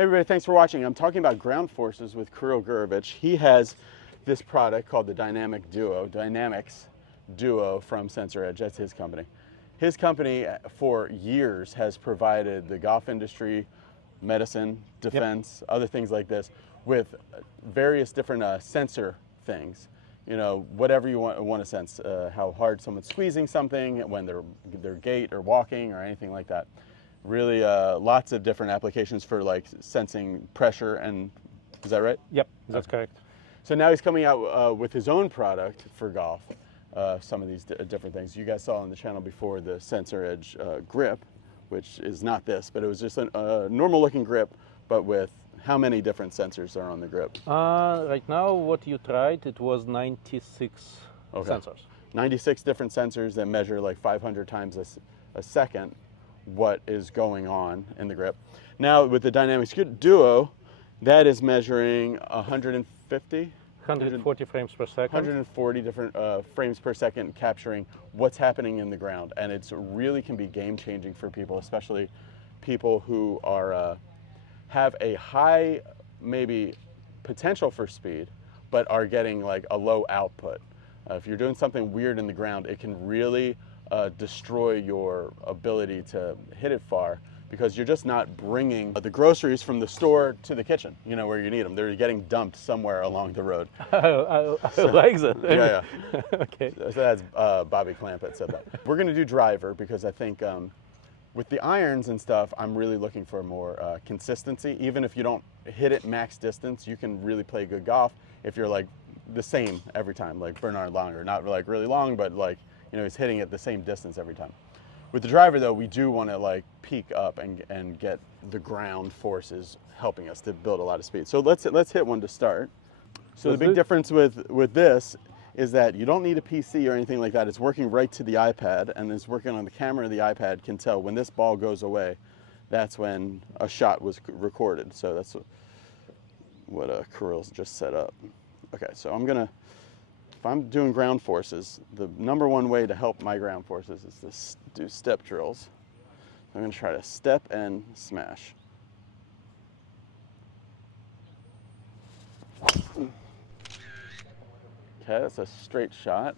Hey everybody, thanks for watching. I'm talking about ground forces with Kirill. He has this product called the Dynamics Duo from Sensor Edge. That's his company. His company for years has provided the golf industry, medicine, defense, other things like this with various different sensor things. You know, whatever you want to sense, how hard someone's squeezing something, when their gait or walking or anything like that. Really lots of different applications for like sensing pressure and, is that right? Yep, that's correct. So now he's coming out with his own product for golf, some of these different things. You guys saw on the channel before the Sensor Edge grip, which is not this, but it was just a normal looking grip, but with how many different sensors are on the grip? Right now what you tried, it was 96 sensors. 96 different sensors that measure like 500 times a second what is going on in the grip. Now with the Dynamics Duo, that is measuring 140 frames per second. 140 different frames per second, capturing what's happening in the ground. And it's really can be game changing for people, especially people who are have a high maybe potential for speed, but are getting like a low output. If you're doing something weird in the ground, it can really destroy your ability to hit it far, because you're just not bringing the groceries from the store to the kitchen, you know, where you need them. They're getting dumped somewhere along the road. I like that. Yeah. Okay. So that's Bobby Clampett said that. We're going to do driver because I think with the irons and stuff, I'm really looking for more consistency. Even if you don't hit it max distance, you can really play good golf if you're like the same every time, like Bernard Langer. Not like really long, but like, you know, he's hitting it the same distance every time. With the driver though, we do want to like peak up and get the ground forces helping us to build a lot of speed. So let's hit one to start. So the big difference with this is that you don't need a PC or anything like that. It's working right to the iPad, and it's working on the camera. The iPad can tell when this ball goes away, that's when a shot was recorded. So that's what Kirill's just set up. Okay, so if I'm doing ground forces, the number one way to help my ground forces is to do step drills. I'm going to try to step and smash. Okay, that's a straight shot.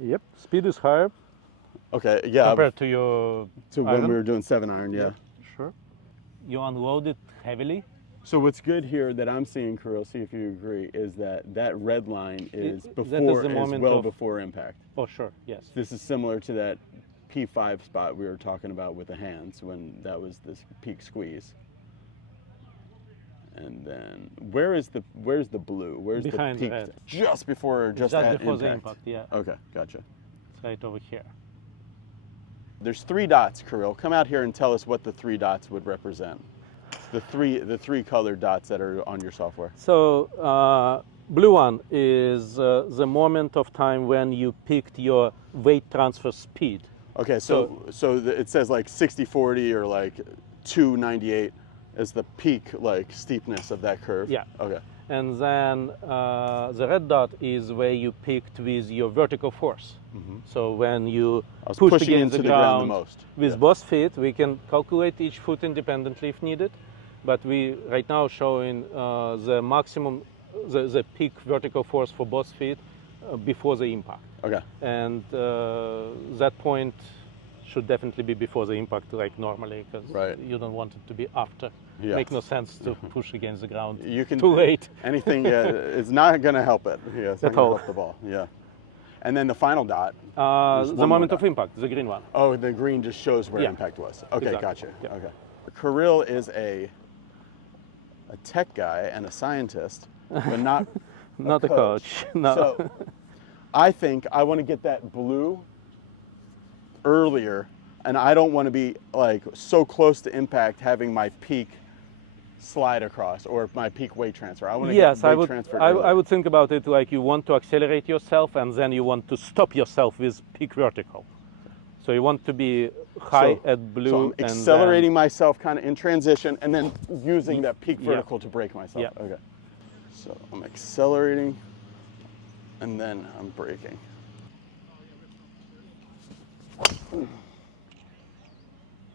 Yep, speed is higher. Okay, yeah. Compared to your when we were doing 7-iron, yeah. Sure. You unload it heavily. So what's good here that I'm seeing, Kirill, see if you agree, is that red line is before impact. Oh, sure, yes. This is similar to that P5 spot we were talking about with the hands when that was this peak squeeze. And then where's the blue? Where's behind the peak? red. Just before before impact. the impact, yeah. Okay, gotcha. It's right over here. There's 3 dots, Kirill. Come out here and tell us what the 3 dots would represent. The three colored dots that are on your software. So blue one is the moment of time when you picked your weight transfer speed. Okay, so it says like 60-40 or like 298 as the peak like steepness of that curve. Yeah. Okay. And then the red dot is where you picked with your vertical force. Mm-hmm. So when you pushed against the ground the most. With both feet, we can calculate each foot independently if needed. But we right now showing the maximum, the peak vertical force for both feet before the impact. Okay. And that point should definitely be before the impact, like normally, because you don't want it to be after. Yeah. Make no sense to push against the ground too late. Anything is not going to help it. Yeah, it's not going to help the ball. Yeah. And then the final dot. The moment of impact, the green one. Oh, the green just shows where impact was. Okay, exactly. Gotcha. Yeah. Okay. Kirill is a tech guy and a scientist, but not not a coach. No. So I think I want to get that blue earlier, and I don't want to be like so close to impact having my peak slide across or my peak weight transfer. I want to get weight transfer earlier. I would think about it like you want to accelerate yourself and then you want to stop yourself with peak vertical. So you want to be high at blue. So I'm accelerating myself kind of in transition and then using that peak vertical to brake myself. Yeah. Okay. So I'm accelerating and then I'm braking.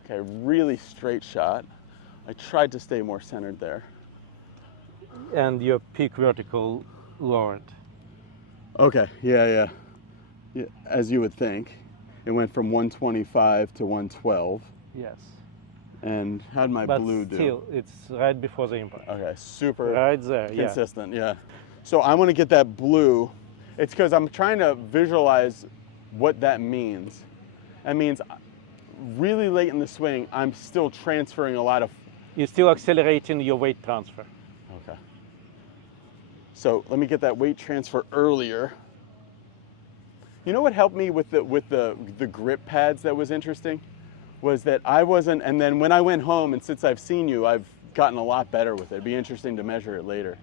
Okay, really straight shot. I tried to stay more centered there. And your peak vertical lowered. Okay, yeah. As you would think. It went from 125 to 112. Yes. And how'd my But blue do? still, it's right before the impact. Okay, super Right there, consistent, yeah. So I want to get that blue. It's because I'm trying to visualize what that means. That means really late in the swing, I'm still transferring a lot of... You're still accelerating your weight transfer. Okay. So let me get that weight transfer earlier. You know what helped me with the grip pads that was interesting? Was that I wasn't, and then when I went home, and since I've seen you, I've gotten a lot better with it. It'd be interesting to measure it later.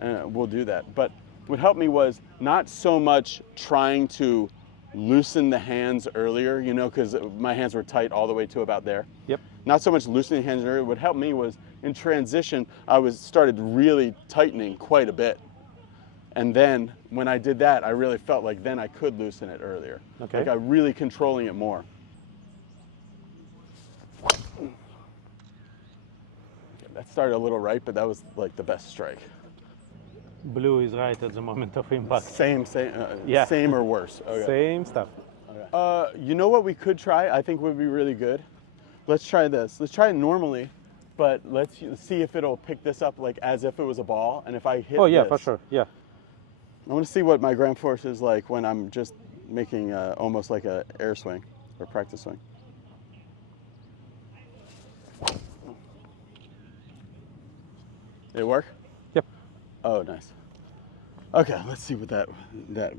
We'll do that. But what helped me was not so much trying to loosen the hands earlier, you know, because my hands were tight all the way to about there. Yep. Not so much loosening the hands earlier. What helped me was in transition, I started really tightening quite a bit. And then when I did that, I really felt like then I could loosen it earlier. Okay. Like I'm really controlling it more. That started a little right, but that was like the best strike. Blue is right at the moment of impact. Same Yeah. Same or worse. Okay. Same stuff. Okay. You know what we could try? I think would be really good. Let's try this. Let's try it normally, but let's see if it'll pick this up like as if it was a ball, and if I hit. Oh yeah, this, for sure. Yeah. I want to see what my ground force is like when I'm just making almost like a air swing or practice swing. Did it work? Yep. Oh, nice. Okay, let's see what that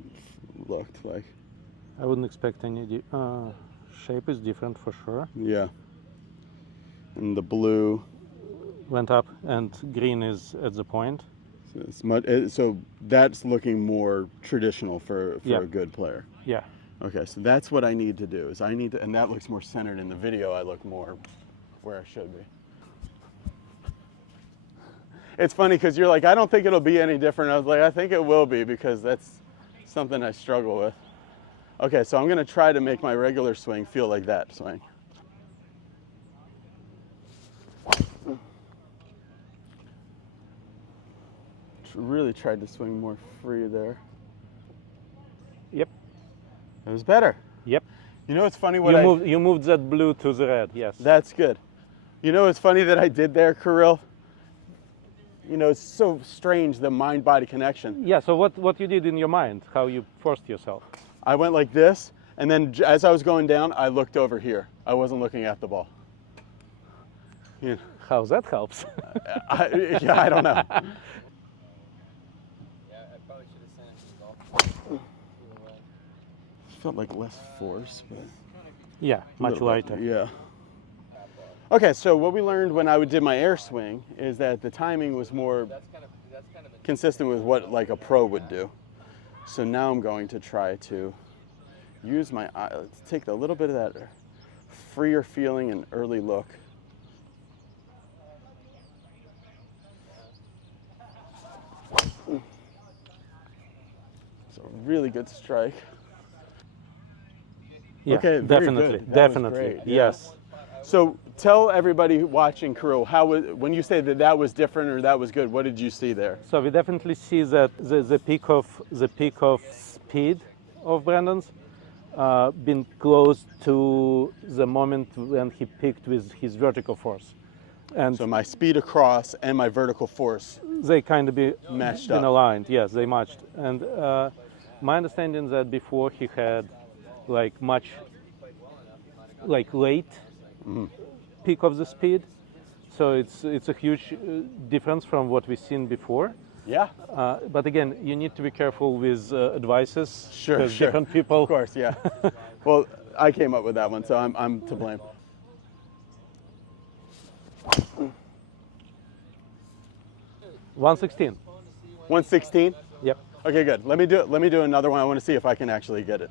looked like. I wouldn't expect any. Shape is different for sure. Yeah. And the blue. Went up, and green is at the point. So that's looking more traditional for Yeah. a good player. Yeah. Okay, so that's what I need to do. Is I need to, and that looks more centered in the video. I look more where I should be. It's funny because you're like, I don't think it'll be any different. I was like, I think it will be because that's something I struggle with. Okay, so I'm gonna try to make my regular swing feel like that swing. Really tried to swing more free there. Yep. It was better. Yep. You know what's funny? You moved that blue to the red. Yes. That's good. You know what's funny that I did there, Kirill? You know, it's so strange, the mind-body connection. Yeah. So what you did in your mind? How you forced yourself? I went like this, and then as I was going down, I looked over here. I wasn't looking at the ball. Yeah. How that helps? I don't know. Felt like less force, but Yeah, much lighter. Yeah. Okay, so what we learned when I did my air swing is that the timing was more consistent with what like a pro would do. So now I'm going to try to use my eye. Let's take a little bit of that freer feeling and early look. It's a really good strike. Yeah, Okay, very definitely, good. That was definitely. great, yeah. Yes. So tell everybody watching, Kirill, when you say that was different or that was good, what did you see there? So we definitely see that the peak of speed of Brandon's been close to the moment when he peaked with his vertical force, and So my speed across and my vertical force. they kind of Matched been up. aligned. Yes, they matched. And my understanding that before he had like much like late peak of the speed, so it's a huge difference from what we've seen before. Yeah, But again, you need to be careful with advices. sure, 'cause sure. different people. Of course, yeah. Well, I came up with that one, so I'm to blame. $116. 116. Yep. Okay, good. Let me do another one. I want to see if I can actually get it.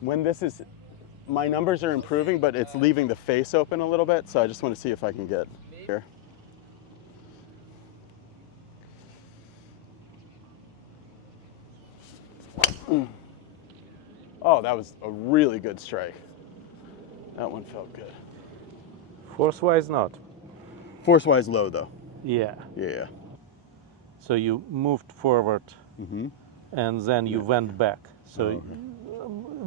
When this is, my numbers are improving, but it's leaving the face open a little bit, so I just want to see if I can get here. Oh, that was a really good strike. That one felt good. Force-wise, not. Force-wise low though. Yeah. Yeah. So you moved forward, and then you went back. So,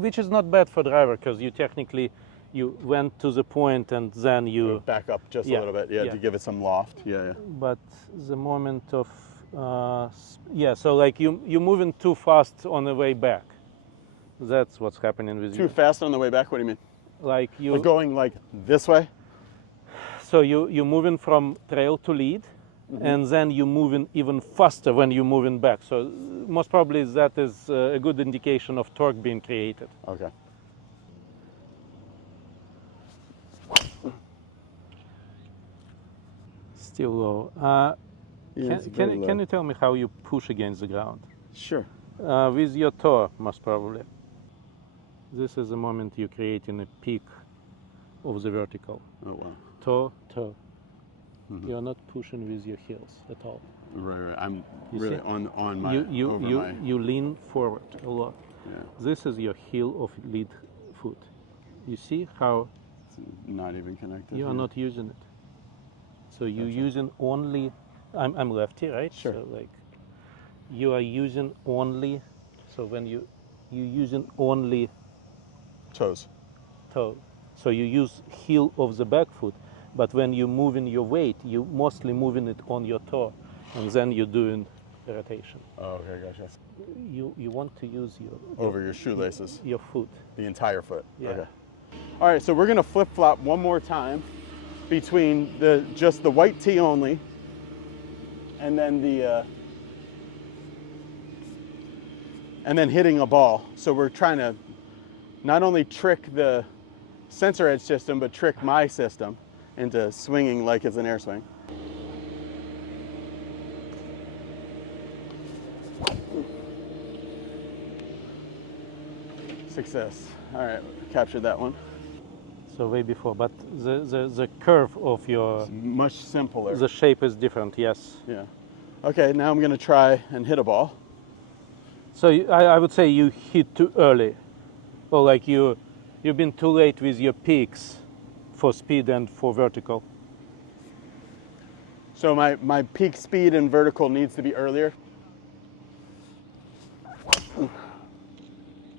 which is not bad for driver because you technically you went to the point and then you Back up just a little bit, to give it some loft. Yeah. But the moment of so like you're moving too fast on the way back. That's what's happening with you. Too fast on the way back. What do you mean? Like you Like going like this way? So you're moving from trail to lead, and then you're moving even faster when you're moving back. So most probably that is a good indication of torque being created. Okay. Still low. Can you tell me how you push against the ground? Sure. With your toe, most probably. This is the moment you're creating a peak of the vertical. Oh wow. Toe. You're not pushing with your heels at all. Right. I'm You really see? on my You lean forward a lot. Yeah. This is your heel of lead foot. You see how It's not even connected. you are not using it. So you're using only. I'm lefty, right? Sure. So like you are using only. So when you're using only Toes. toe. So you use heel of the back foot, but when you're moving your weight, you're mostly moving it on your toe, and then you're doing the rotation. Oh, okay, gotcha. You want to use Over your shoelaces. your foot. The entire foot. Yeah. Okay. All right, so we're gonna flip flop one more time between just the white tee only, and then and then hitting a ball. So we're trying to not only trick the sensor edge system, but trick my system into swinging like it's an air swing. Success. All right, captured that one. So way before, but the curve of your Much simpler. the shape is different. Yes. Yeah. Okay, now I'm gonna try and hit a ball. So I would say you hit too early, or like you've been too late with your peaks for speed and for vertical. So my peak speed and vertical needs to be earlier.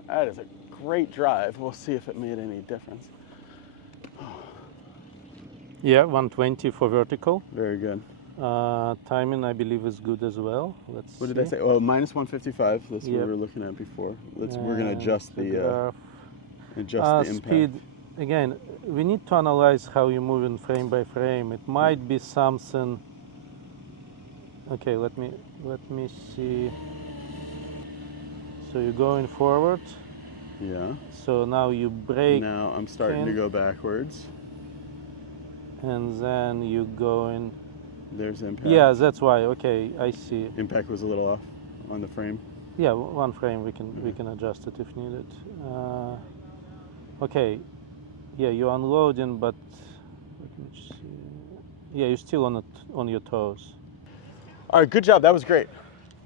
That is a great drive. We'll see if it made any difference. Yeah, 120 for vertical. Very good. Timing, I believe, is good as well. Let's What did see. I say? Oh, minus 155. That's what Yep. we were looking at before. We're gonna And adjust the graph. impact. Speed. Again, we need to analyze how you're moving frame by frame. It might be something. Okay, let me see. So you're going forward. Yeah. So now you brake, Now I'm starting to go backwards. and then you going. There's impact. Yeah, that's why. Okay, I see. Impact was a little off on the frame. Yeah, one frame we can adjust it if needed. Okay, yeah, you're unloading, but let me see. Yeah, you're still on your toes. All right, good job. That was great.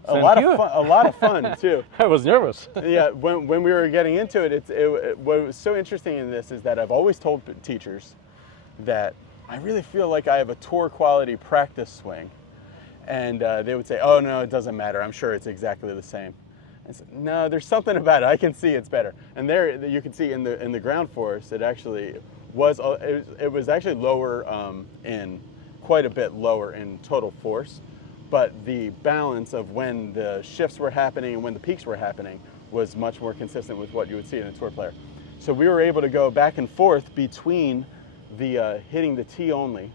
Thank lot you. of fun. A lot of fun too. I was nervous. Yeah, when we were getting into it, what was so interesting in this is that I've always told teachers that I really feel like I have a tour quality practice swing, and they would say, "Oh no, it doesn't matter. I'm sure it's exactly the same." I said, "No, there's something about it. I can see it's better." And there you can see in the ground force, it actually was it was actually lower in quite a bit lower in total force. But the balance of when the shifts were happening and when the peaks were happening was much more consistent with what you would see in a tour player. So we were able to go back and forth between the hitting the tee only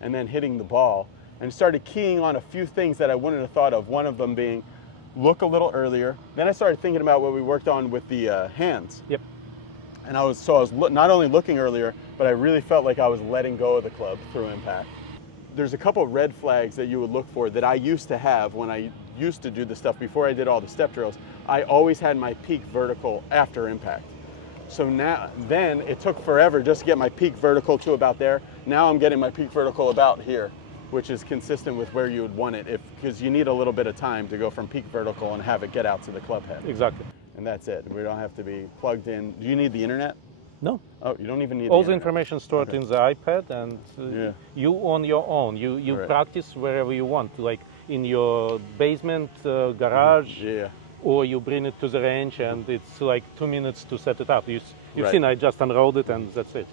and then hitting the ball, and started keying on a few things that I wouldn't have thought of. One of them being look a little earlier. Then I started thinking about what we worked on with the hands. Yep. And I was not only looking earlier, but I really felt like I was letting go of the club through impact. There's a couple red flags that you would look for that I used to have when I used to do the stuff before I did all the step drills. I always had my peak vertical after impact. So then it took forever just to get my peak vertical to about there. Now I'm getting my peak vertical about here, which is consistent with where you would want it, because you need a little bit of time to go from peak vertical and have it get out to the club head. Exactly. And that's it. We don't have to be plugged in. Do you need the internet? No. Oh, you don't even need All the the internet. information stored Okay. in the iPad, and Yeah. you on your own. You Right. practice wherever you want, like in your basement, garage, Yeah. or you bring it to the range, and it's like 2 minutes to set it up. You've Right. seen I just unrolled it, and that's it.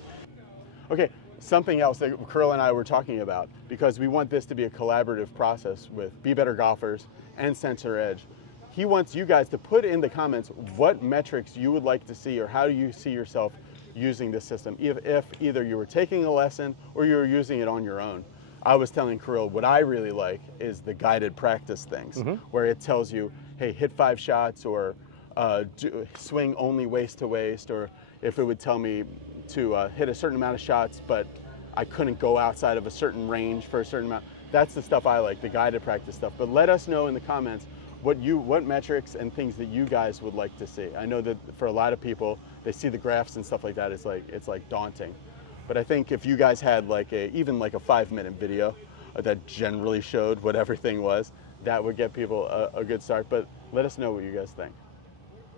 Okay, something else that Kirill and I were talking about, because we want this to be a collaborative process with Be Better Golfers and Sensor Edge. He wants you guys to put in the comments what metrics you would like to see or how do you see yourself using this system, if either you were taking a lesson or you were using it on your own. I was telling Kirill what I really like is the guided practice things, where it tells you, hey, hit 5 shots, or swing only waist to waist, or if it would tell me to hit a certain amount of shots, but I couldn't go outside of a certain range for a certain amount. That's the stuff I like, the guided practice stuff. But let us know in the comments what metrics and things that you guys would like to see. I know that for a lot of people, they see the graphs and stuff like that, it's like daunting. But I think if you guys had even like a 5-minute video that generally showed what everything was, that would get people a good start. But let us know what you guys think.